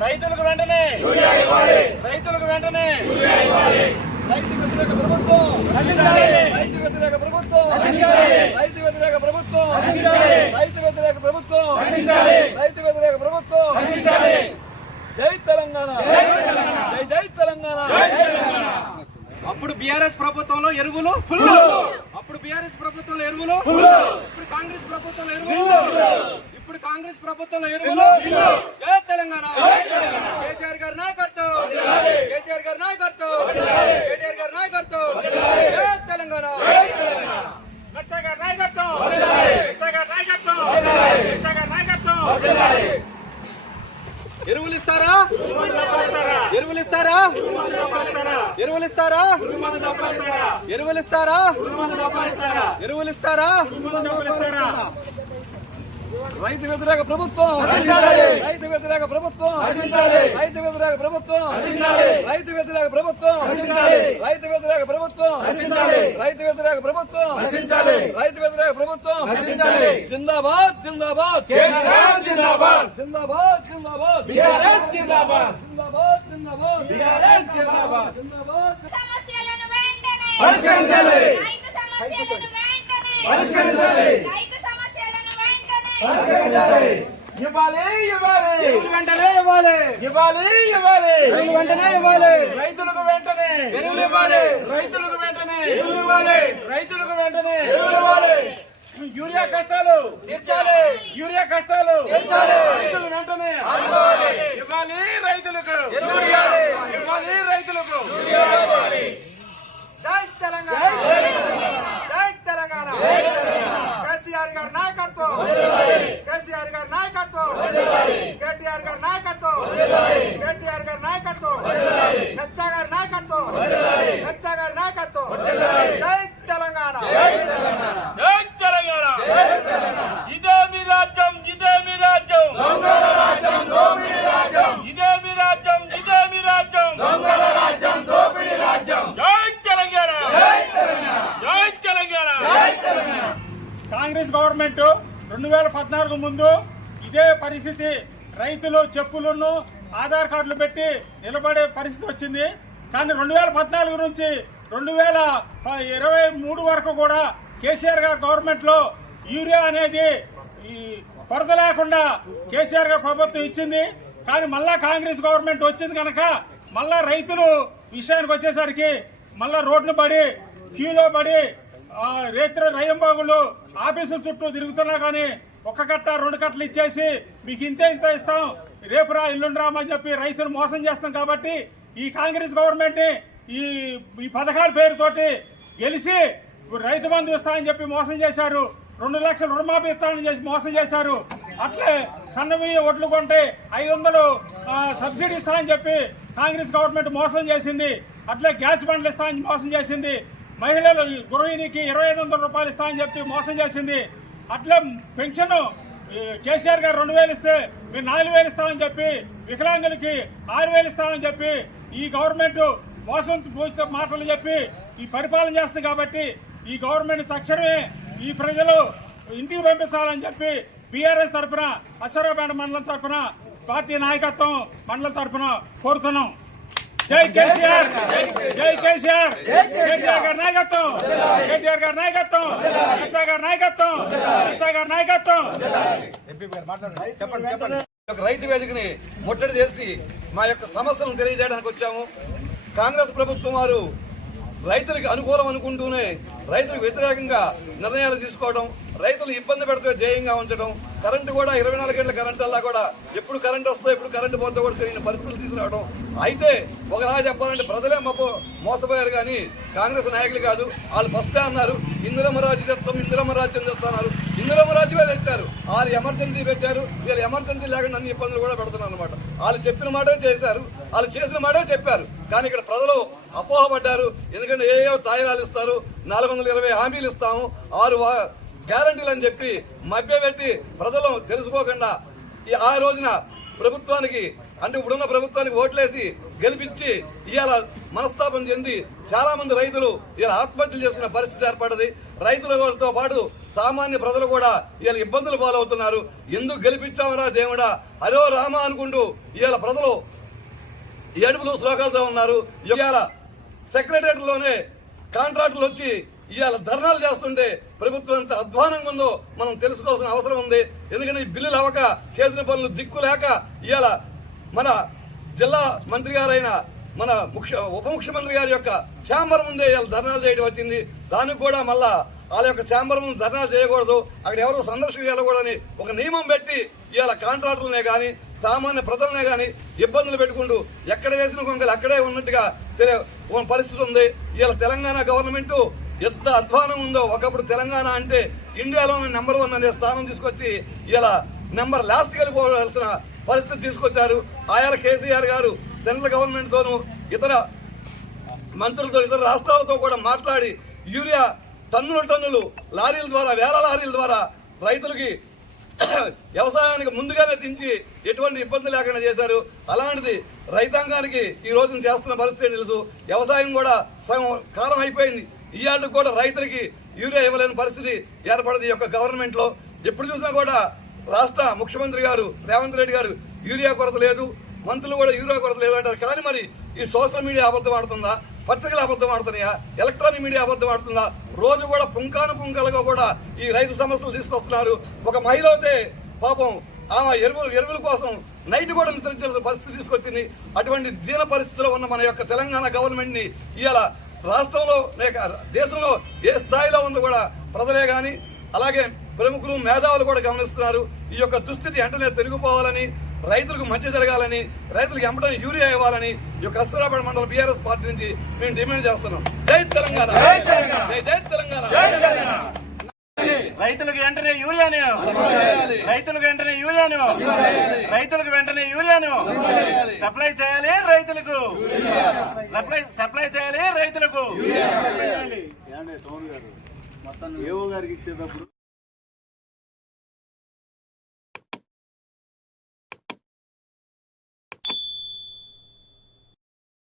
రైతులకు వెంటనే! రైతులకు వెంటనే! రైతు వ్యతిరేక ప్రభుత్వం. రైతు వ్యతిరేక ప్రభుత్వం రచించాలి. రైతు వ్యతిరేక ప్రభుత్వం రచించాలి. రైతు వ్యతిరేక ప్రభుత్వం రచించాలి. జై తెలంగాణ జై జై తెలంగాణ అప్పుడు బీఆర్ఎస్ ప్రభుత్వంలో ఎరువులు? అప్పుడు బీఆర్ఎస్ ప్రభుత్వంలో ఎరువులు? ఇప్పుడు కాంగ్రెస్ ప్రభుత్వంలో ఎరువులు? ఇప్పుడు కాంగ్రెస్ ప్రభుత్వంలో ఎరువులు జై తెలంగాణ కేసీఆర్ గారి నాయకత్వం కేసీఆర్ గారి నాయకత్వం కేటీఆర్ గారి నాయకత్వం జై తెలంగాణ లక్ష గారి నాయకత్వం లక్ష గారి నాయకత్వం లక్ష గారి నాయకత్వం ఎరువులు ఇస్తారా ఎరువులు ఇస్తారా ఎరువులు ఇస్తారా ఎరువులు ఇస్తారా ఎరువులు ఇస్తారా రైతు వ్యతిరేక ప్రభుత్వం. రైతు వ్యతిరేక ప్రభుత్వం. రైతు వ్యతిరేక ప్రభుత్వం. రైతు వ్యతిరేక ప్రభుత్వం. రైతు వ్యతిరేక ప్రభుత్వం. రైతు వ్యతిరేక ప్రభుత్వం. రైతు వ్యతిరేక ప్రభుత్వం. జిందాబాద్ జిందాబాద్. జిందాబాద్. జిందాబాద్ జిందాబాద్. జిందాబాద్. జిందాబాద్ జిందాబాద్. జిందాబాద్. పరిష్కరించాలి. రైతు సమస్యలను వెంటనే పరిష్కరించాలి. రైతు సమస్యలను వెంటనే పరిష్కరించాలి. ఇవ్వాలి ఇవ్వాలి. వెంటనే ఇవ్వాలి. ఇవ్వాలి ఇవ్వాలి. వెంటనే ఇవ్వాలి. రైతులకు వెంటనే. ఎరువులు ఇవ్వాలి. రైతులకు వెంటనే. ఎరువులు ఇవ్వాలి. రైతులకు వెంటనే. ఎరువులు ఇవ్వాలి. యూరియా కష్టాలు. తీర్చాలి. యూరియా కష్టాలు తీర్చాలి. రైతులు వెంటనే ఇవ్వాలి రైతులకు ఎరువులు ఇవ్వాలి. ఇవ్వాలి రైతులకు జై తెలంగాణ జై తెలంగాణ కేసీఆర్ గారి నాయకత్వం కేసీఆర్ గారి నాయకత్వం కేటీఆర్ గారి నాయకత్వం కేటీఆర్ గారి నాయకత్వం హెచ్చ గారి నాయకత్వం హెచ్చ గారి నాయకత్వం జై తెలంగాణ జై తెలంగాణ ఇదే మీ రాజ్యం ఇదే మీ రాజ్యం ఇదే మీ రాజ్యం ఇదే మీ రాజ్యం జై తెలంగాణ జై తెలంగాణ కాంగ్రెస్ గవర్నమెంట్ పద్నాలుగు ముందు ఇదే పరిస్థితి రైతులు చెప్పులను ఆధార్ కార్డులు పెట్టి నిలబడే పరిస్థితి వచ్చింది. కానీ రెండు వేల పద్నాలుగు నుంచి రెండు వేల ఇరవై మూడు వరకు కూడా కేసీఆర్ గారు గవర్నమెంట్లో యూరియా అనేది ఈ కొరత లేకుండా కేసీఆర్ గారు ప్రభుత్వం ఇచ్చింది. కానీ మళ్ళా కాంగ్రెస్ గవర్నమెంట్ వచ్చింది కనుక మళ్ళా రైతులు విషయానికి వచ్చేసరికి మళ్ళా రోడ్లు పడి క్యూలో పడి ఆ, రైతులు ఆఫీసుల చుట్టూ తిరుగుతున్నా కానీ ఒక్క కట్ట రెండు కట్టలు ఇచ్చేసి మీకు ఇంతే ఇంత ఇస్తాం. రేపు రా ఎల్లుండి రామని చెప్పి రైతులు మోసం చేస్తాం కాబట్టి ఈ కాంగ్రెస్ గవర్నమెంట్ని ఈ ఈ పథకాల పేరుతోటి గెలిచి రైతు బంధు ఇస్తామని చెప్పి మోసం చేశారు. రెండు లక్షల రుణమాఫీ ఇస్తామని చెప్పి మోసం చేశారు. అట్లే సన్నబియ్య ఒడ్లు కొంటే ఐదు వందలు సబ్సిడీ ఇస్తామని చెప్పి కాంగ్రెస్ గవర్నమెంట్ మోసం చేసింది. అట్లే గ్యాస్ బండ్లు ఇస్తామని మోసం చేసింది. మహిళలు గురువునికి గృహిణికి ఇరవై ఐదు వందల రూపాయలు ఇస్తామని చెప్పి మోసం చేసింది. అట్లే పెన్షన్ కేసీఆర్ గారు రెండు వేలు ఇస్తే మీరు నాలుగు వేలు ఇస్తామని చెప్పి వికలాంగులకి ఆరు వేలు ఇస్తామని చెప్పి ఈ గవర్నమెంట్ మోసం పూజిత మాటలు చెప్పి ఈ పరిపాలన చేస్తుంది కాబట్టి ఈ గవర్నమెంట్ తక్షణమే ఈ ప్రజలు ఇంటికి పంపించాలని చెప్పి బీఆర్ఎస్ తరఫున అసరాబాద్ మండలం తరఫున పార్టీ నాయకత్వం మండలం తరఫున కోరుతున్నాం. జై కేసీఆర్! జై కేసీఆర్! కేటీఆర్ గారి నాయకత్వం! కేటీఆర్ గారి నాయకత్వం! హెచ్చా గారి నాయకత్వం! హెచ్చా గారి నాయకత్వం! రైతు వేదికని ముట్టడి చేసి మా యొక్క సమస్యలను తెలియజేయడానికి వచ్చాము. కాంగ్రెస్ ప్రభుత్వం వారు రైతులకు అనుకూలం అనుకుంటూనే రైతులకు వ్యతిరేకంగా నిర్ణయాలు తీసుకోవడం రైతులు ఇబ్బంది పెడితే జయంగా ఉంచడం కరెంటు కూడా ఇరవై నాలుగు గంటల కరెంట్ అలా కూడా ఎప్పుడు కరెంట్ వస్తుంది ఎప్పుడు కరెంటు పోతుందో కూడా తెలియని పరిస్థితులు తీసుకురావడం అయితే ఒకలా చెప్పాలంటే ప్రజలే మోపో మోసపోయారు కానీ కాంగ్రెస్ నాయకులు కాదు వాళ్ళు ఫస్టే అన్నారు ఇందిరమ్మ రాజ్యం తెస్తాం ఇందిరమ్మ రాజ్యం తెస్తున్నారు ఇందిరమ్మ రాజ్యమే తెచ్చారు. వాళ్ళు ఎమర్జెన్సీ పెట్టారు. వీళ్ళు ఎమర్జెన్సీ లేకుండా అన్ని ఇబ్బందులు కూడా పెడుతున్నారు అనమాట వాళ్ళు చెప్పిన మాటే చేశారు వాళ్ళు చేసిన మాటే చెప్పారు. కానీ ఇక్కడ ప్రజలు అపోహపడ్డారు. ఎందుకంటే ఏ తాయిలాలు ఇస్తారు? నాలుగు వందల ఇరవై హామీలు ఇస్తాము. ఆరు గ్యారంటీలు అని చెప్పి మభ్యపెట్టి ప్రజలు తెలుసుకోకుండా ఈ ఆ రోజున ప్రభుత్వానికి అంటే ఇప్పుడున్న ప్రభుత్వానికి ఓట్లేసి గెలిపించి ఇవాళ మనస్తాపం చెంది చాలా మంది రైతులు ఇలా ఆత్మహత్యలు చేసుకునే పరిస్థితి ఏర్పడింది రైతులతో పాటు సామాన్య ప్రజలు కూడా ఇలా ఇబ్బందులు పాలవుతున్నారు. ఎందుకు గెలిపించామరా దేవుడా? అరో రామ అనుకుంటూ ఇవాళ ప్రజలు ఏడుపులు శ్లోకాలతో ఉన్నారు. ఇవాళ సెక్రటరియట్లోనే కాంట్రాక్టులు వచ్చి ఇవాళ ధర్నాలు చేస్తుంటే ప్రభుత్వం ఎంత అధ్వానంగా ఉందో మనం తెలుసుకోవాల్సిన అవసరం ఉంది. ఎందుకంటే ఈ బిల్లులు అవ్వక చేసిన పనులు దిక్కు లేక ఇవాళ మన జిల్లా మంత్రి గారైన మన ముఖ్య ఉప ముఖ్యమంత్రి గారి యొక్క ఛాంబర్ ముందే ధర్నాలు చేయడం వచ్చింది. దానికి కూడా మళ్ళా వాళ్ళ యొక్క ఛాంబర్ ముందు ధర్నాలు చేయకూడదు. అక్కడ ఎవరు సందర్శకులు వెళ్ళకూడదని ఒక నియమం పెట్టి ఇవాళ కాంట్రాక్టులనే కానీ సామాన్య ప్రజలనే కానీ ఇబ్బందులు పెట్టుకుంటూ ఎక్కడ వేసిన కొంగలు అక్కడే ఉన్నట్టుగా తెలి- పరిస్థితి ఉంది. ఇవాళ తెలంగాణ గవర్నమెంట్ ఎంత అధ్వానం ఉందో ఒకప్పుడు తెలంగాణ అంటే ఇండియాలోనే నెంబర్ వన్ అనే స్థానం తీసుకొచ్చి ఇలా నెంబర్ లాస్ట్కి వెళ్ళిపోవాల్సిన పరిస్థితి తీసుకొచ్చారు. ఆయా కేసీఆర్ గారు సెంట్రల్ గవర్నమెంట్తోనూ ఇతర మంత్రులతో ఇతర రాష్ట్రాలతో కూడా మాట్లాడి యూరియా టన్నుల టన్నులు లారీల ద్వారా వేల లారీల ద్వారా రైతులకి వ్యవసాయానికి ముందుగానే దించి ఎటువంటి ఇబ్బంది లేకుండా చేశారు. అలాంటిది రైతాంగానికి ఈ రోజున చేస్తున్న పరిస్థితి తెలుసు? వ్యవసాయం కూడా సగం కాలం అయిపోయింది. ఇవాళ కూడా రైతులకి యూరియా ఇవ్వలేని పరిస్థితి ఏర్పడింది ఈ యొక్క గవర్నమెంట్లో. ఎప్పుడు చూసినా కూడా రాష్ట్ర ముఖ్యమంత్రి గారు రేవంత్ రెడ్డి గారు యూరియా కొరత లేదు మంత్రులు కూడా యూరియా కొరత లేదు అంటారు కానీ మరి ఈ సోషల్ మీడియా అబద్ధం ఆడుతుందా? పత్రికలు అబద్ధం ఆడుతున్నాయా? ఎలక్ట్రానిక్ మీడియా అబద్ధం ఆడుతుందా? రోజు కూడా పుంకాను పుంకాలుగా కూడా ఈ రైతు సమస్యలు తీసుకొస్తున్నారు. ఒక మహిళ అయితే పాపం ఆమె ఎరువులు ఎరువుల కోసం నైట్ కూడా నిద్రించాల్సిన పరిస్థితి తీసుకొచ్చింది. అటువంటి దీన పరిస్థితిలో ఉన్న మన యొక్క తెలంగాణ గవర్నమెంట్ని ఇవాళ రాష్ట్రంలో లేక దేశంలో ఏ స్థాయిలో ఉందో కూడా ప్రజలే కానీ అలాగే ప్రముఖులు మేధావులు కూడా గమనిస్తున్నారు. ఈ యొక్క దుస్థితి వెంటనే తొలగిపోవాలని రైతులకు మంచి జరగాలని రైతులకు ఎంపటనే యూరియా ఇవ్వాలని ఈ యొక్క అస్తురాపేట మండలం బీఆర్ఎస్ పార్టీ నుంచి మేము డిమాండ్ చేస్తున్నాం. జై తెలంగాణ. జై జై తెలంగాణ. రైతులకు వెంటనే యూరియాను రైతులకు వెంటనే యూరియాను రైతులకు వెంటనే యూరియాను సప్లై చేయాలి. రైతులకు. సప్లై సప్లై చేయాలి రైతులకు. మొత్తం ఏవో గారికి ఇచ్చేటప్పుడు